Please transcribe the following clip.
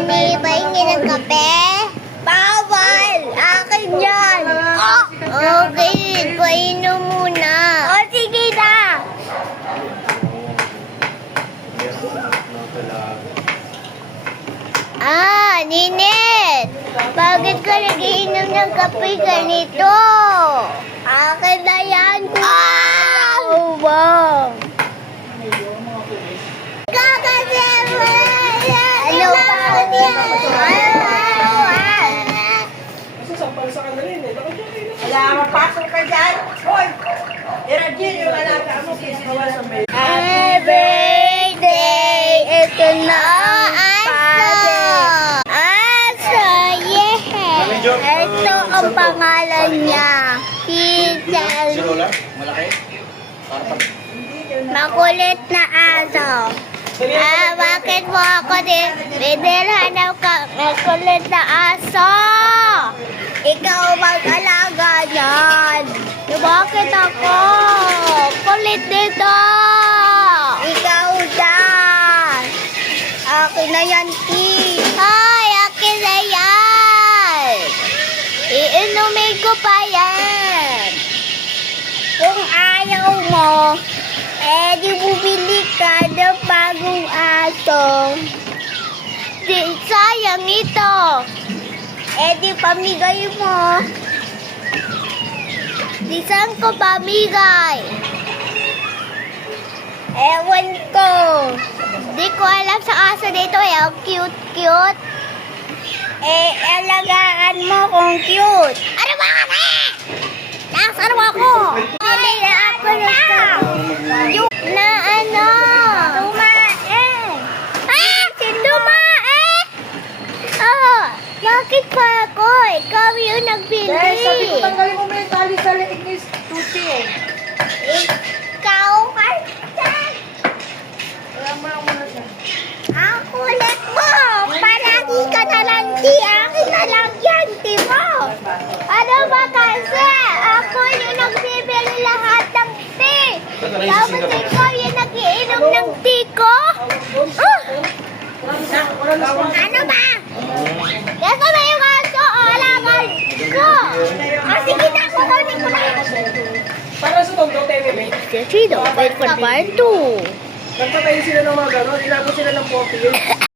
Nani, pahingi ng kape? Bawal! Akin yan! Oh, okay, painom muna. O, sige na! Ninit! Bakit ka nag-iinom ng kape ganito? Akin na yan! Oh, wow! Ano ba? Wala, mapasok ka dyan. Hoy! Irajin yung alaga mo. Sisigawa sa may... Every day, ito na ang aso. Yeah! Ito ang pangalan niya. Hazel. Malaki? Makulit na aso. Bakit mo ako binilhan ng makulit na aso? Ikaw mag-alaga yan. Bakit ako? Kulit dito. Ikaw dyan. Akin na yan, Ki. Ay, akin na yan. Iinumin ko pa yan. Kung ayaw mo, di bumili ka ng bagong aso. Di sayang ito. Di pamigay mo. Di saan ko pamigay? Ewan ko. Di ko alam sa aso dito ang cute-cute. Alagaan mo kung cute. Ano ba ka na? Nasaan mo ako? Hindi na ako na ano? Tumae. Tumae? Oh, bakit pa ako? Ikaw yung nagbili. Sabi ko, tanggalin mo yung tali sa leeg ni Tuti eh. Ikaw kasi. Wala mo lang muna siya. Ang kulit mo. Palagi ka na lang di. Akin na lang yan, di mo. Ano ba kasi? Ako yung nagbibili lahat ng tea. Tapos ikaw yung nagiinom ng tea ko? Ano ba? Kasi ba yung aso o alagal ko? Sige na, kukunin ko na. Para sa tondo, TVB. Chido, wait for part 2. Nagpatayin sila ng mga gano'n, inabot sila ng 40 years.